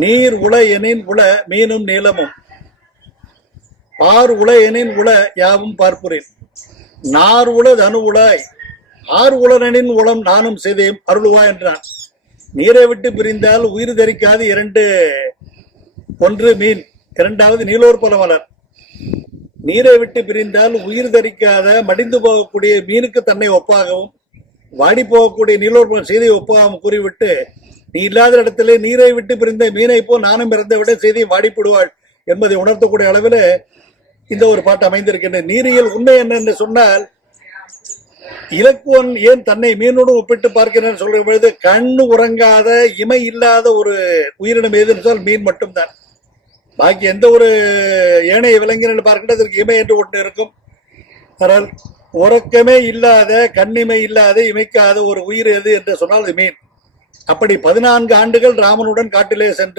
நீர் உள எனின் உள மீனும் நீளமும், பார் உள எனின் உள யாவும் பார்ப்புரின், நார் உள தனு உளாய் ஆர் உளனின் உளம் நானும் செய்தேன் அருள்வா என்றான். நீரை விட்டு பிரிந்தால் உயிர் தரிக்காது இரண்டு, ஒன்று மீன், இரண்டாவது நீலோற்பல மலர். நீரை விட்டு பிரிந்தால் உயிர் தரிக்காத மடிந்து போகக்கூடிய மீனுக்கு தன்னை ஒப்பாகவும் வாடி போகக்கூடிய நீலோற்பல செய்தியை ஒப்பாகவும் கூறிவிட்டு, நீ இல்லாத இடத்திலே நீரை விட்டு பிரிந்த மீனை போ நானும் இறந்த விட செய்தியை வாடிப்படுவாள் என்பதை உணர்த்தக்கூடிய அளவில் இந்த ஒரு பாட்டு அமைந்திருக்கின்ற. நீரியல் உண்மை என்ன என்று சொன்னால், இலக்குவன் ஏன் தன்னை மீனோடு ஒப்பிட்டு பார்க்கிறேன் சொல்ற பொழுது, கண்ணு உறங்காத இமை இல்லாத ஒரு உயிரினம் எதுன்னு சொன்னால் மீன் மட்டும்தான். பாக்கி எந்த ஒரு ஏனைய விலங்கினர்கள் பார்க்கின்ற அதற்கு இமை என்று ஒன்று இருக்கும். ஆனால் உறக்கமே இல்லாத, கண்ணிமை இல்லாத, இமைக்காத ஒரு உயிர் எது என்று சொன்னால் அது மீன். அப்படி 14 ஆண்டுகள் ராமனுடன் காட்டிலே சென்று